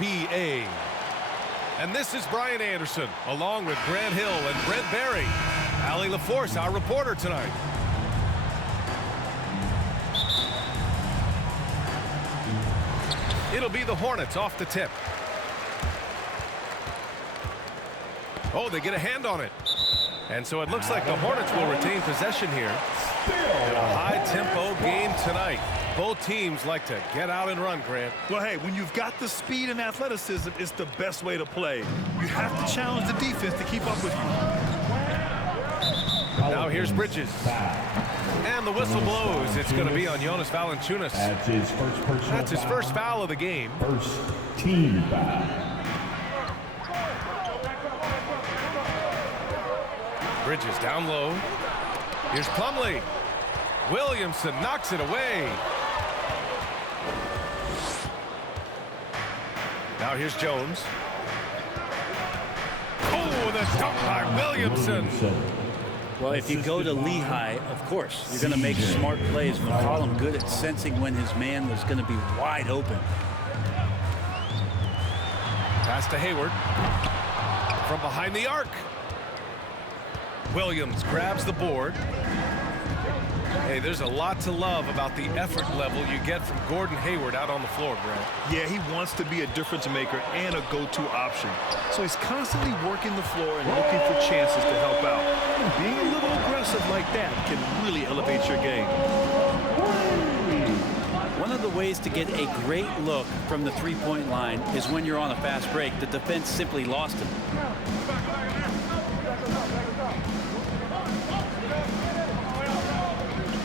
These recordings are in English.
NBA. And this is Brian Anderson, along with Grant Hill and Brent Barry. Allie LaForce, our reporter tonight. It'll be the Hornets off the tip. Oh, they get a hand on it. And so it looks like the Hornets will retain possession here. In a high-tempo game tonight. Both teams like to get out and run, Grant. Well, hey, when you've got the speed and athleticism, it's the best way to play. You have to challenge the defense to keep up with you. Now here's Bridges. And the whistle blows. It's going to be on Jonas Valanciunas. That's his first foul of the game. First team foul. Bridges down low. Here's Plumlee. Williamson knocks it away. Now here's Jones. Oh, the dunk by Williamson. Well, if you go to Lehigh, of course, you're going to make smart plays. McCollum good at sensing when his man was going to be wide open. Pass to Hayward. From behind the arc. Williams grabs the board. Hey, there's a lot to love about the effort level you get from Gordon Hayward out on the floor, Brent. Yeah, he wants to be a difference maker and a go-to option. So he's constantly working the floor and looking for chances to help out. Being a little aggressive like that can really elevate your game. One of the ways to get a great look from the three-point line is when you're on a fast break. The defense simply lost him.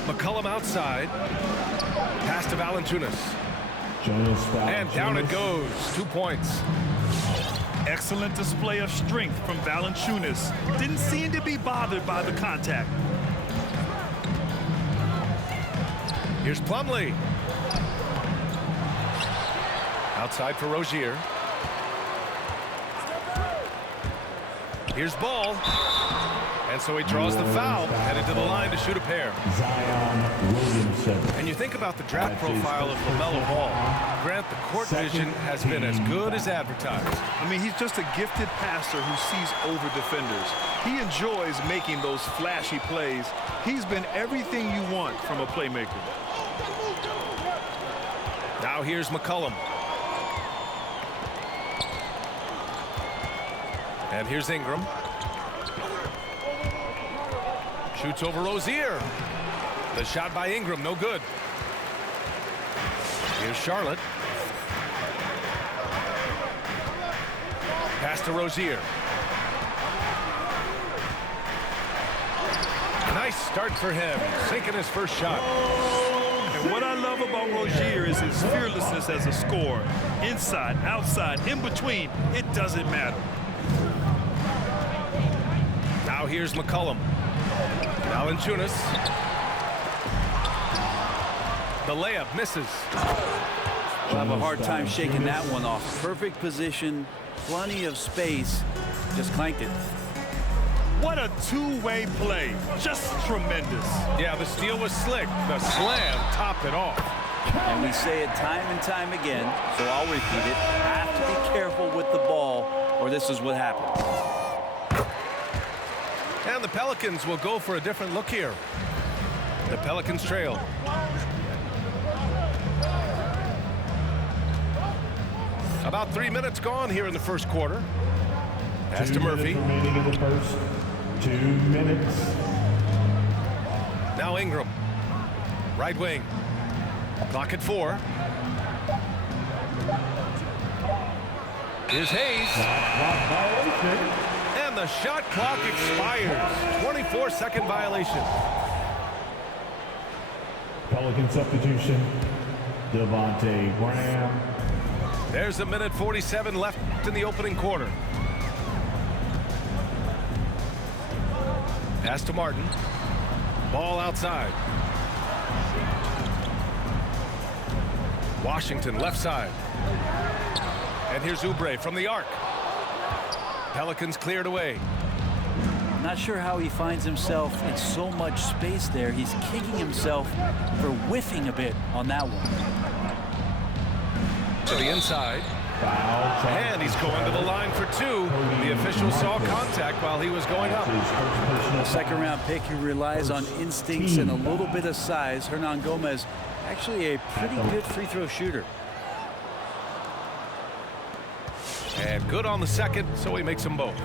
McCollum outside. Pass to Valanciunas. And down it goes. 2 points. Excellent display of strength from Valanciunas. Didn't seem to be bothered by the contact. Here's Plumlee. Outside for Rozier. Here's Ball. And so he draws the foul, headed to the line to shoot a pair. Zion Williamson. And you think about the draft profile of LaMelo Ball. Grant, the court vision has been as good as advertised. I mean, he's just a gifted passer who sees over defenders. He enjoys making those flashy plays. He's been everything you want from a playmaker. Now here's McCollum. And here's Ingram. Shoots over Rozier. The shot by Ingram, no good. Here's Charlotte. Pass to Rozier. Nice start for him, sinking his first shot. And what I love about Rozier is his fearlessness as a scorer. Inside, outside, in between, it doesn't matter. Now here's McCollum. Valanciunas. The layup misses. We'll have a hard time shaking that one off. Perfect position, plenty of space. Just clanked it. What a two-way play. Just tremendous. Yeah, the steal was slick. The slam topped it off. And we say it time and time again, so I'll repeat it. Have to be careful with the ball, or this is what happens. And the Pelicans will go for a different look here. The Pelicans trail. About 3 minutes gone here in the first quarter. Pass to Murphy. Remaining in the first 2 minutes. Now Ingram. Right wing. Clock at 4. Here's Hayes. And the shot clock expires. 24-second violation. Pelican substitution. Devontae Graham. There's a minute 47 left in the opening quarter. Pass to Martin. Ball outside. Washington left side. And here's Oubre from the arc. Pelicans cleared away. Not sure how he finds himself in so much space there. He's kicking himself for whiffing a bit on that one. To the inside. Foul. And he's going to the line for two. The official saw contact while he was going up. A second-round pick who relies on instincts and a little bit of size. Hernangomez, actually a pretty good free throw shooter. And good on the second, so he makes them both.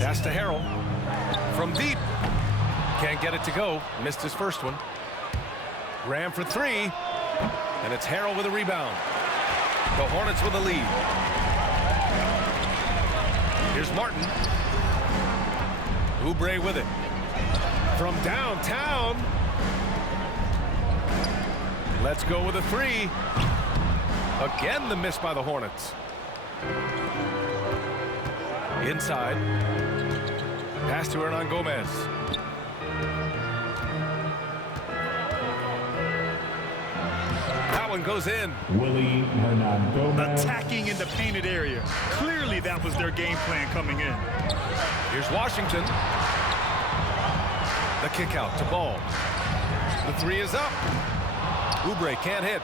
Pass to Harrell. From deep. Can't get it to go. Missed his first one. Graham for three. And it's Harrell with a rebound. The Hornets with a lead. Here's Martin. Oubre with it. From downtown. Let's go with a three. Again, the miss by the Hornets. Inside. Pass to Hernangomez. That one goes in. Willie Hernangomez. Attacking in the painted area. Clearly that was their game plan coming in. Here's Washington. The kick out to Ball. The three is up. Oubre can't hit.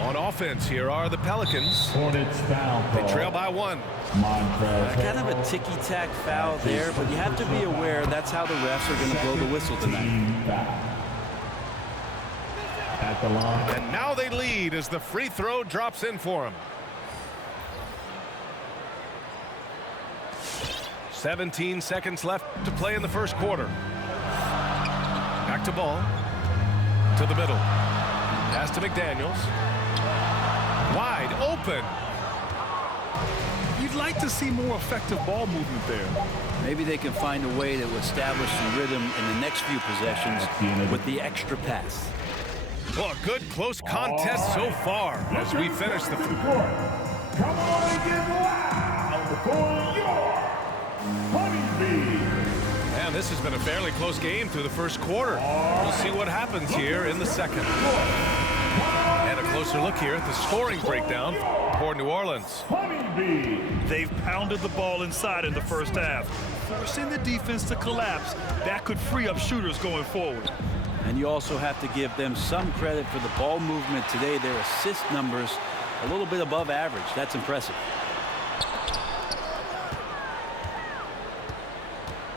On offense, here are the Pelicans. Hornets foul They call. trail by one. Montrezl Kind of a ticky-tack foul there, but you have to be aware that's how the refs are going to blow the whistle tonight. team foul. At the line. And now they lead as the free throw drops in for him. 17 seconds left to play in the first quarter. Back to Ball. To the middle. Pass to McDaniels. Wide open. You'd like to see more effective ball movement there. Maybe they can find a way to establish some rhythm in the next few possessions with the extra pass. Well, a good close contest so far as we finish the... Come on and get loud for your Honeybee. Man, this has been a fairly close game through the first quarter. We'll see what happens here in the second. And a closer look here at the scoring breakdown for New Orleans. Honeybee. They've pounded the ball inside in the first half, forcing the defense to collapse. That could free up shooters going forward. And you also have to give them some credit for the ball movement today. Their assist numbers a little bit above average. That's impressive.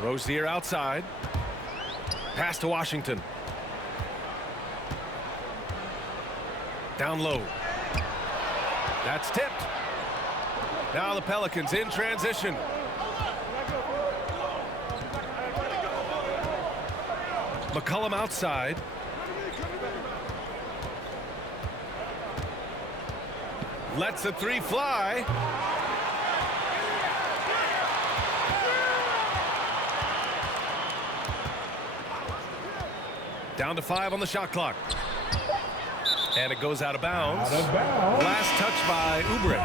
Rozier outside. Pass to Washington. Down low. That's tipped. Now the Pelicans in transition. McCollum outside. Lets the three fly. Down to 5 on the shot clock. And it goes out of bounds. Out of bounds. Last touch by Oubre.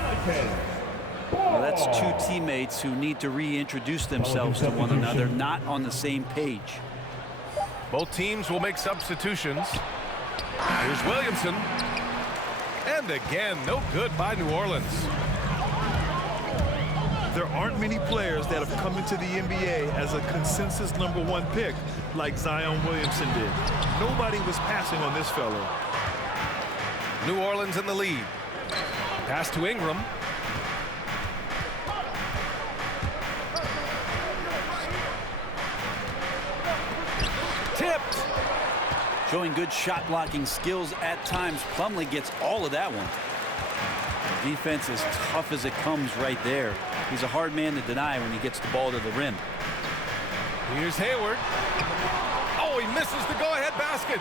Well, that's two teammates who need to reintroduce themselves to one another, not on the same page. Both teams will make substitutions. Here's Williamson. And again, no good by New Orleans. There aren't many players that have come into the NBA as a consensus #1 pick like Zion Williamson did. Nobody was passing on this fellow. New Orleans in the lead. Pass to Ingram. Tipped. Showing good shot blocking skills at times. Plumlee gets all of that one. The defense is tough as it comes right there. He's a hard man to deny when he gets the ball to the rim. Here's Hayward. Oh, he misses the go-ahead basket.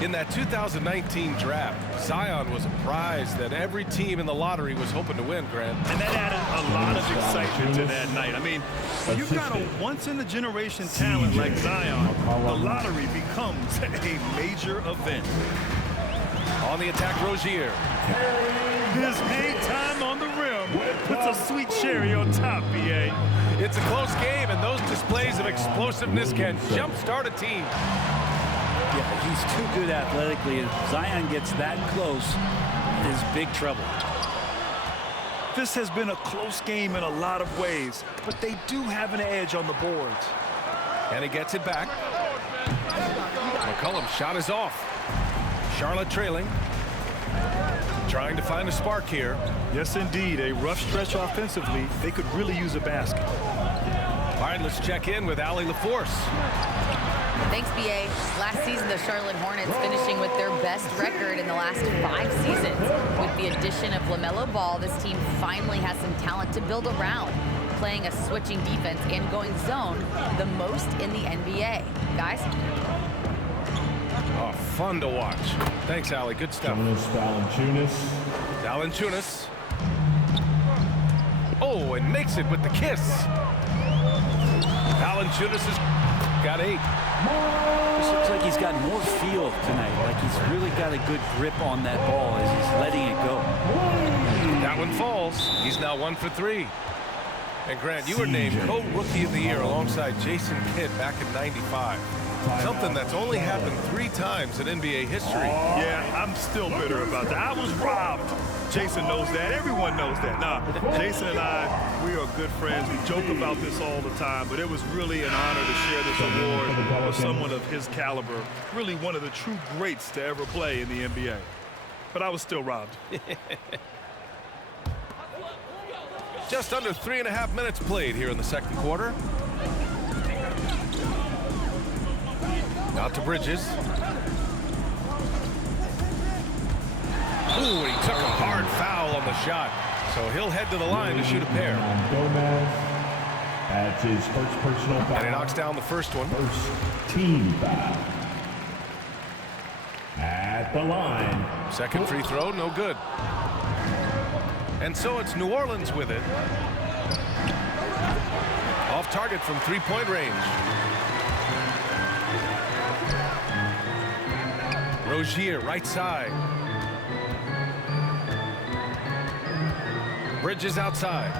In that 2019 draft, Zion was a prize that every team in the lottery was hoping to win, Grant. And that added a lot of excitement to that night. I mean, when you've got a once-in-a-generation talent like Zion, the lottery becomes a major event. On the attack, Rozier. His hang time on the rim puts a sweet cherry on top, B.A. It's a close game, and those displays of explosiveness can jumpstart a team. Yeah, he's too good athletically. If Zion gets that close, it is big trouble. This has been a close game in a lot of ways, but they do have an edge on the boards. And he gets it back. McCollum's shot is off. Charlotte trailing. Trying to find a spark here. Yes, indeed. A rough stretch offensively. They could really use a basket. All right, let's check in with Allie LaForce. Thanks, B.A. Last season, the Charlotte Hornets finishing with their best record in the last 5 seasons. With the addition of LaMelo Ball, this team finally has some talent to build around, playing a switching defense and going zone the most in the NBA. Guys? Oh, fun to watch. Thanks, Allie. Good stuff. Valanciunas. Oh, and makes it with the kiss. Valanciunas has got 8. This looks like he's got more feel tonight. Like he's really got a good grip on that ball as he's letting it go. That one falls. He's now 1 for 3. And Grant, you were named co-rookie of the year alongside Jason Kidd back in '95. Something that's only happened 3 times in NBA history. Yeah, I'm still bitter about that. I was robbed. Jason knows that. Everyone knows that. Nah, Jason and I, we are good friends. We joke about this all the time, but it was really an honor to share this award with someone of his caliber. Really one of the true greats to ever play in the NBA. But I was still robbed. Just under 3.5 minutes played here in the second quarter. Out to Bridges. Ooh, he took a hard foul on the shot. So he'll head to the line to shoot a pair. Gomez. That's his first personal foul. And he knocks down the first one. First team foul. At the line. Second free throw, no good. And so it's New Orleans with it. Off target from 3-point range. Rozier, right side. Bridges outside.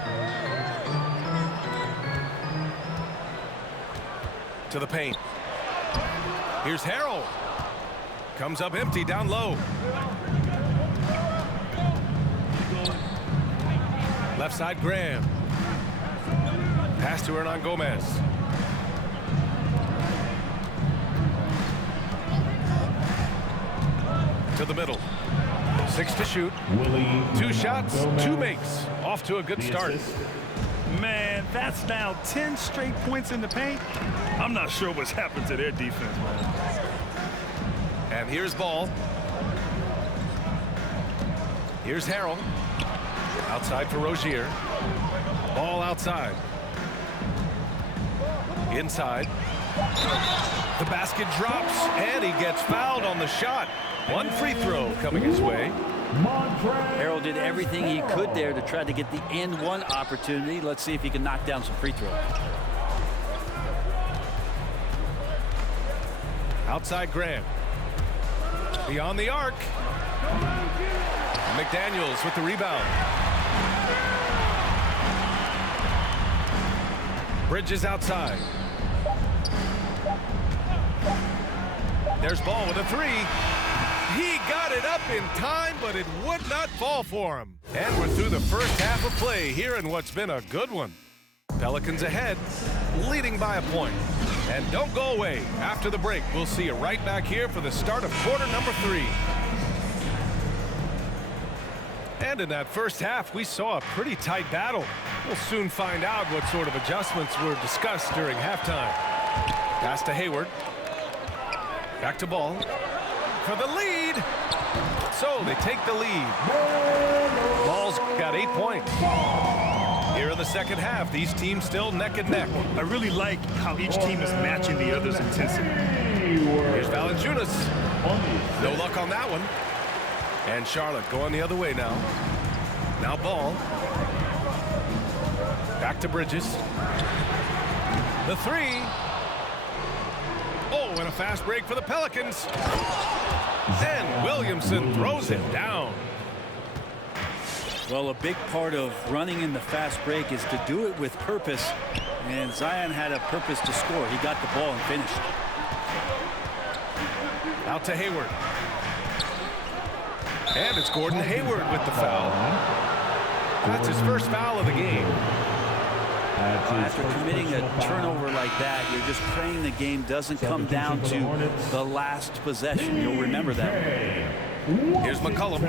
To the paint. Here's Harrell. Comes up empty, down low. Left side, Graham. Pass to Hernan Gomez. To the middle. 6 to shoot. 2 shots, 2 makes. Off to a good start. Man, that's now 10 straight points in the paint. I'm not sure what's happened to their defense, man. And here's Ball. Here's Harrell. Outside for Rozier. Ball outside. Inside. The basket drops, and he gets fouled on the shot. 1 free throw coming his way. Harrell did everything he could there to try to get the and one opportunity. Let's see if he can knock down some free throws. Outside Graham. Beyond the arc. McDaniels with the rebound. Bridges outside. There's Ball with a 3. He got it up in time, but it would not fall for him. And we're through the first half of play here in what's been a good one. Pelicans ahead, leading by a point. And don't go away. After the break, we'll see you right back here for the start of quarter number 3. And in that first half, we saw a pretty tight battle. We'll soon find out what sort of adjustments were discussed during halftime. Pass to Hayward. Back to Ball. For the lead. So they take the lead. Ball's got 8 points. Here in the second half, these teams still neck and neck. I really like how each team is matching the other's intensity. Here's Valanciunas. No luck on that one. And Charlotte going the other way now. Now Ball. Back to Bridges. The 3. Oh, and a fast break for the Pelicans. And Williamson throws it down. Well, a big part of running in the fast break is to do it with purpose. And Zion had a purpose to score. He got the ball and finished. Out to Hayward. And it's Gordon Hayward with the foul. That's his first foul of the game. After committing a turnover like that, you're just praying the game doesn't come down to the last possession. You'll remember that. Here's McCollum.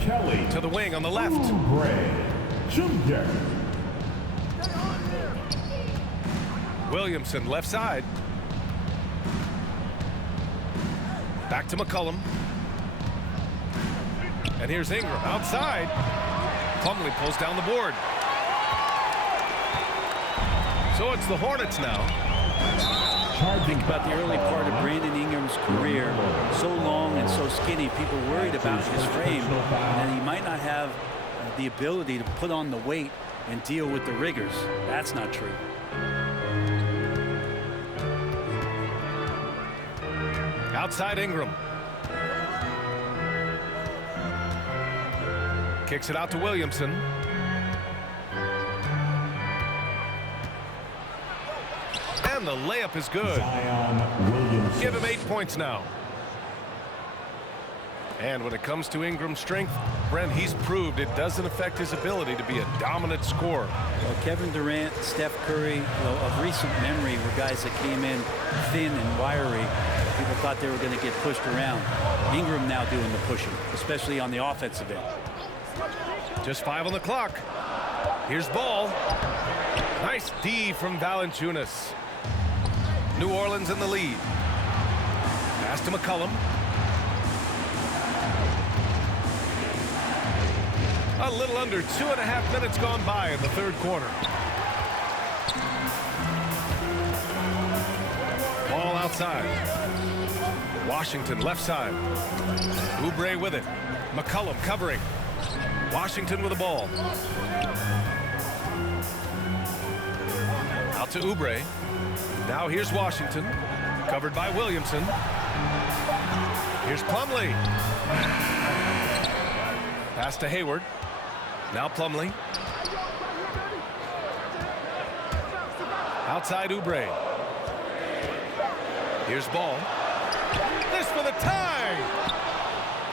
Kelly To the wing on the left. Oubre Jr. Williamson left side. Back to McCollum. And here's Ingram outside. Plumlee pulls down the board. So it's the Hornets now. Think about the early part of Brandon Ingram's career. So long and so skinny, people worried about his frame, and he might not have the ability to put on the weight and deal with the rigors. That's not true. Outside Ingram. Kicks it out to Williamson. And the layup is good. Zion Williamson. Give him 8 points now. And when it comes to Ingram's strength, Brent, he's proved it doesn't affect his ability to be a dominant scorer. Well, Kevin Durant, Steph Curry, of recent memory were guys that came in thin and wiry. People thought they were going to get pushed around. Ingram now doing the pushing, especially on the offensive end. Just 5 on the clock. Here's Ball. Nice D from Valanciunas. New Orleans in the lead. Pass to McCollum. A little under 2.5 minutes gone by in the third quarter. Ball outside. Washington left side. Oubre with it. McCollum covering. Washington with the ball. Out to Oubre. Now here's Washington. Covered by Williamson. Here's Plumlee. Pass to Hayward. Now Plumlee. Outside Oubre. Here's Ball. This for the tie.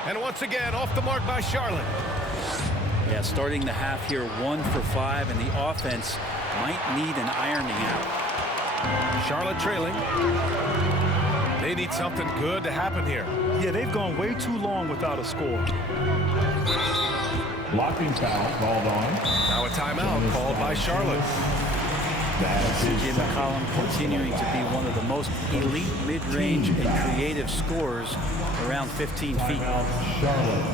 And once again, off the mark by Charlotte. Yeah, starting the half here 1 for 5, and the offense might need an ironing out. Charlotte trailing. They need something good to happen here. Yeah, they've gone way too long without a score. Blocking foul called on. Now a timeout called by Charlotte. That's his Jim second. McCollum continuing to be one of the most elite mid-range and creative scorers around 15 feet. Timeout, Charlotte.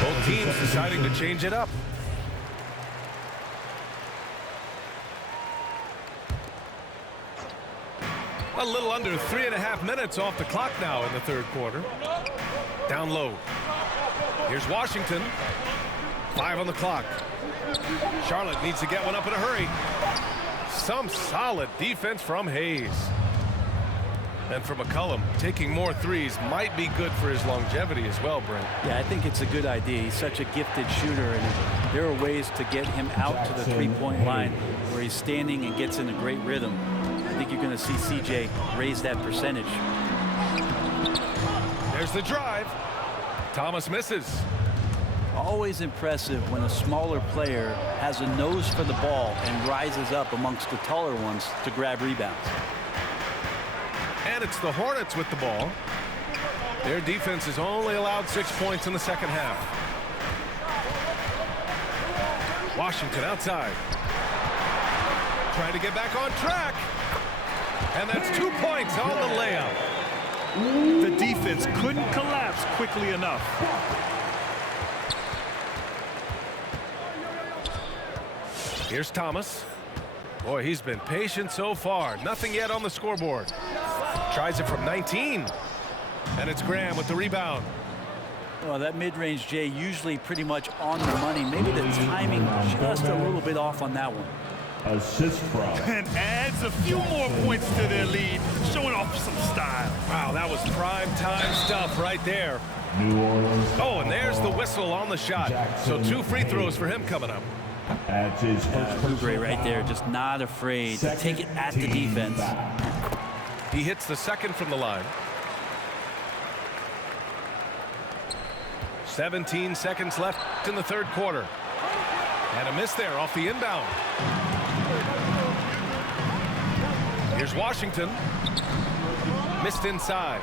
Both teams deciding to change it up. A little under 3.5 minutes off the clock now in the third quarter. Down low. Here's Washington. 5 on the clock. Charlotte needs to get one up in a hurry. Some solid defense from Hayes. And for McCollum, taking more threes might be good for his longevity as well, Brent. Yeah, I think it's a good idea. He's such a gifted shooter, and there are ways to get him out to the three-point line where he's standing and gets in a great rhythm. I think you're going to see CJ raise that percentage. There's the drive. Thomas misses. Always impressive when a smaller player has a nose for the ball and rises up amongst the taller ones to grab rebounds. And it's the Hornets with the ball. Their defense has only allowed 6 points in the second half. Washington outside. Trying to get back on track. And that's 2 points on the layup. The defense couldn't collapse quickly enough. Here's Thomas. Boy, he's been patient so far. Nothing yet on the scoreboard. Tries it from 19. And it's Graham with the rebound. Well, that mid-range, Jay, usually pretty much on the money. Maybe the timing just a little bit off on that one. Assist from. And adds a few more points to their lead, showing off some style. Wow, that was prime time stuff right there. New Orleans. Oh, and there's the whistle on the shot. So 2 free throws for him coming up. That's his first Oubre personal right there, foul. just not afraid to take it at the defense. He hits the second from the line. 17 seconds left in the third quarter. And a miss there off the inbound. Here's Washington. Missed inside.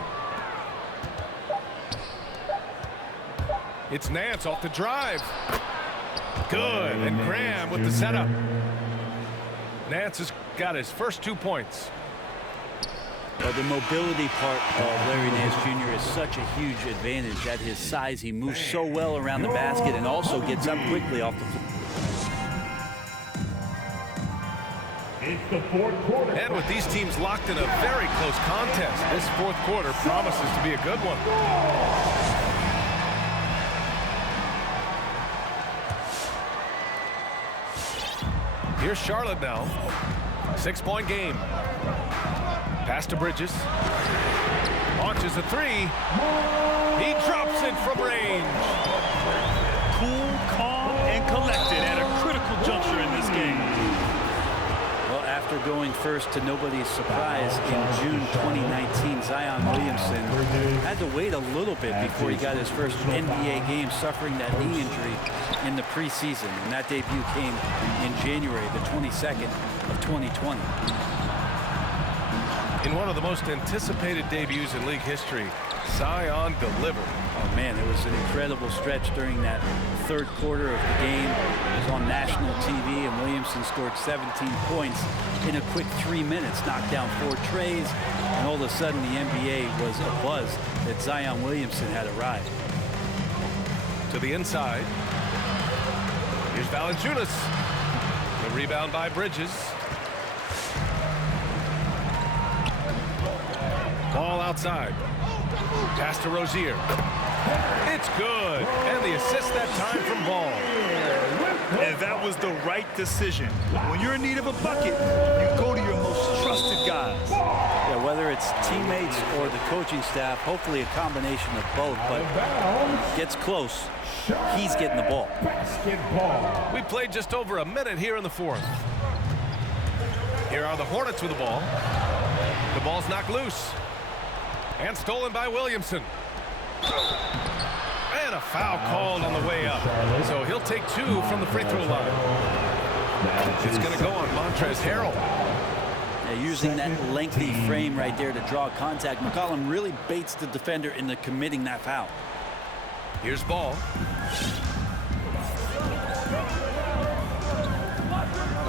It's Nance off the drive. Good. And Graham with the setup. Nance has got his first 2 points. Well, the mobility part of Larry Nance Jr. is such a huge advantage. At his size, he moves so well around the basket and also gets up quickly off the floor. It's the fourth quarter. And with these teams locked in a very close contest, this fourth quarter promises to be a good one. Here's Charlotte now. 6-point game. Pass to Bridges. Launches a three. He drops it from range. Cool, calm, and collected at a critical juncture in this game. Well, after going first to nobody's surprise in June 2019, Zion Williamson had to wait a little bit before he got his first NBA game, suffering that knee injury in the preseason. And that debut came in January the 22nd of 2020. In one of the most anticipated debuts in league history, Zion delivered. Oh, man, it was an incredible stretch during that third quarter of the game. It was on national TV, and Williamson scored 17 points in a quick 3 minutes, knocked down 4 trays, and all of a sudden the NBA was abuzz that Zion Williamson had arrived. To the inside. Here's Valanciunas. The rebound by Bridges. Ball outside. Pass to Rozier. It's good. And the assist that time from Ball. And that was the right decision. When you're in need of a bucket, you go to your most trusted guys. Yeah, whether it's teammates or the coaching staff, hopefully a combination of both, but gets close, he's getting the ball. Basketball. We played just over a minute here in the fourth. Here are the Hornets with the ball. The ball's knocked loose. And stolen by Williamson. And a foul called on the way up. So he'll take 2 from the free throw line. It's going to go on Montrezl Harrell. Yeah, using that lengthy frame right there to draw contact, McCollum really baits the defender into committing that foul. Here's Ball.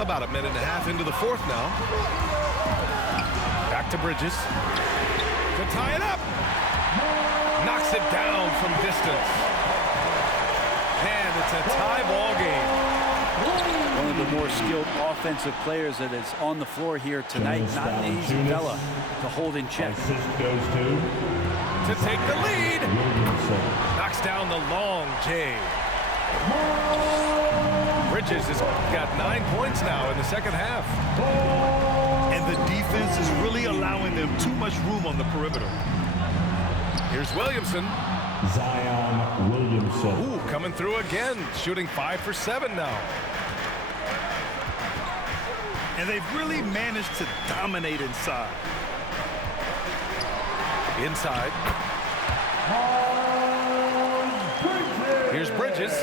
About a minute and a half into the fourth now. Back to Bridges. To tie it up. Knocks it down from distance. And it's a tie ball game. One of the more skilled offensive players that is on the floor here tonight. Not an easy fella to hold in check. Assist goes To take the lead. to Williamson. Knocks down the long J. Bridges has got 9 points now in the second half. And the defense is really allowing them too much room on the perimeter. Here's Williamson. Zion Williamson. Ooh, coming through again. Shooting 5 for 7 now. And they've really managed to dominate inside. Inside. Here's Bridges.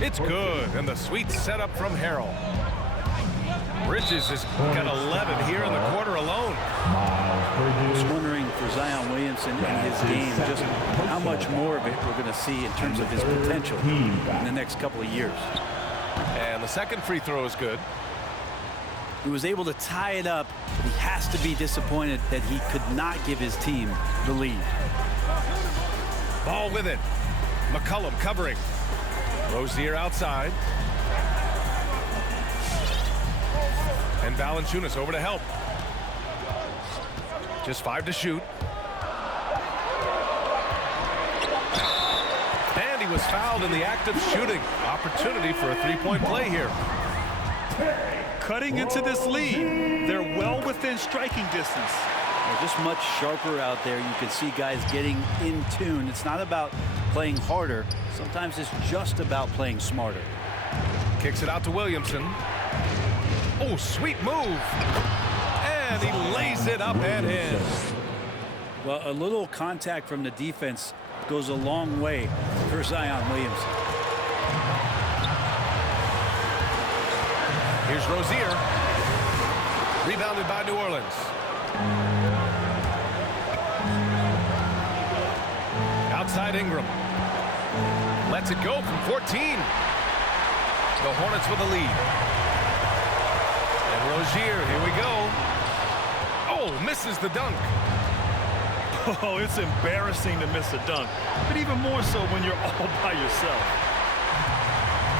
It's good. And the sweet setup from Harrell. Bridges has got 11 here in the quarter alone. I was wondering for Zion Williamson and his game just how much more of it we're going to see in terms of his potential in the next couple of years. And the second free throw is good. He was able to tie it up, but he has to be disappointed that he could not give his team the lead. Ball with it. McCollum covering. Rozier outside. And Valanciunas over to help. Just 5 to shoot. And he was fouled in the act of shooting. Opportunity for a 3-point play here. Cutting into this lead, they're well within striking distance. They're just much sharper out there. You can see guys getting in tune. It's not about playing harder. Sometimes it's just about playing smarter. Kicks it out to Williamson. Oh, sweet move. And he lays it up and in. Well, a little contact from the defense goes a long way for Zion Williamson. Here's Rozier. Rebounded by New Orleans. Outside Ingram. Lets it go from 14. The Hornets with the lead. And Rozier, here we go. Oh, misses the dunk. Oh, it's embarrassing to miss a dunk, but even more so when you're all by yourself.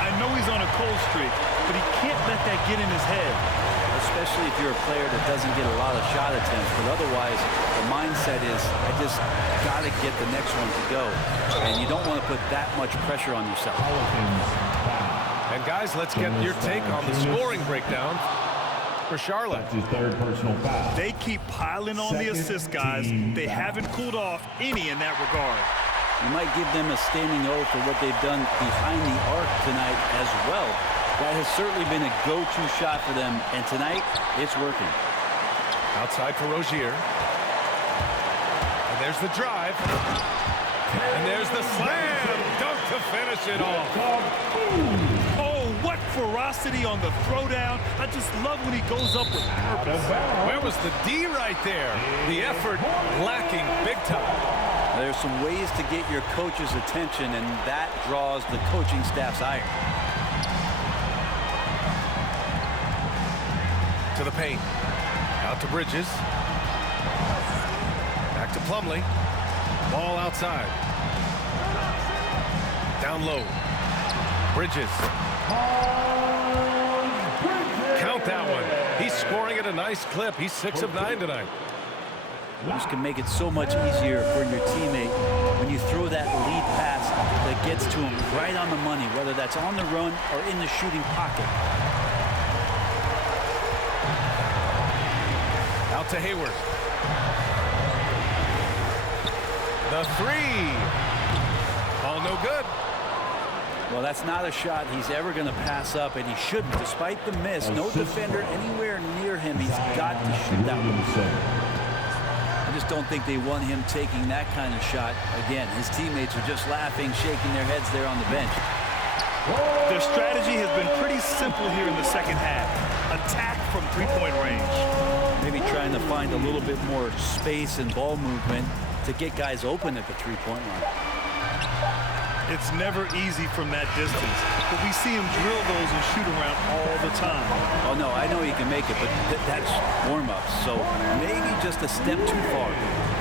I know he's on a cold streak, but he can't let that get in his head. Especially if you're a player that doesn't get a lot of shot attempts, but otherwise the mindset is, I just got to get the next one to go. And you don't want to put that much pressure on yourself. And guys, let's get your take on the scoring breakdown for Charlotte. That's his third personal foul. They keep piling on the assists, guys. They haven't cooled off any in that regard. You might give them a standing O for what they've done behind the arc tonight as well. That has certainly been a go-to shot for them, and tonight, it's working. Outside for Rozier. And there's the drive. And there's the slam dunk to finish it off. Oh, what ferocity on the throwdown. I just love when he goes up with purpose. Where was the D right there? The effort lacking big time. There's some ways to get your coach's attention, and that draws the coaching staff's ire. To the paint. Out to Bridges. Back to Plumlee. Ball outside. Down low. Bridges. Count that one. He's scoring at a nice clip. He's 6 of 9 tonight. This can make it so much easier for your teammate when you throw that lead pass that gets to him right on the money, whether that's on the run or in the shooting pocket. Out to Hayward. The three. Ball no good. Well, that's not a shot he's ever going to pass up, and he shouldn't. Despite the miss, no defender anywhere near him. He's got to shoot that one. I just don't think they want him taking that kind of shot. Again, his teammates are just laughing, shaking their heads there on the bench. Their strategy has been pretty simple here in the second half. Attack from three-point range. Maybe trying to find a little bit more space and ball movement to get guys open at the three-point line. It's never easy from that distance, but we see him drill those and shoot around all the time. Oh, no, I know he can make it, but that's warm-up, so maybe just a step too far.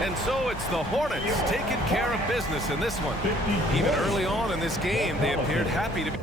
And so it's the Hornets taking care of business in this one. Even early on in this game, they appeared happy to be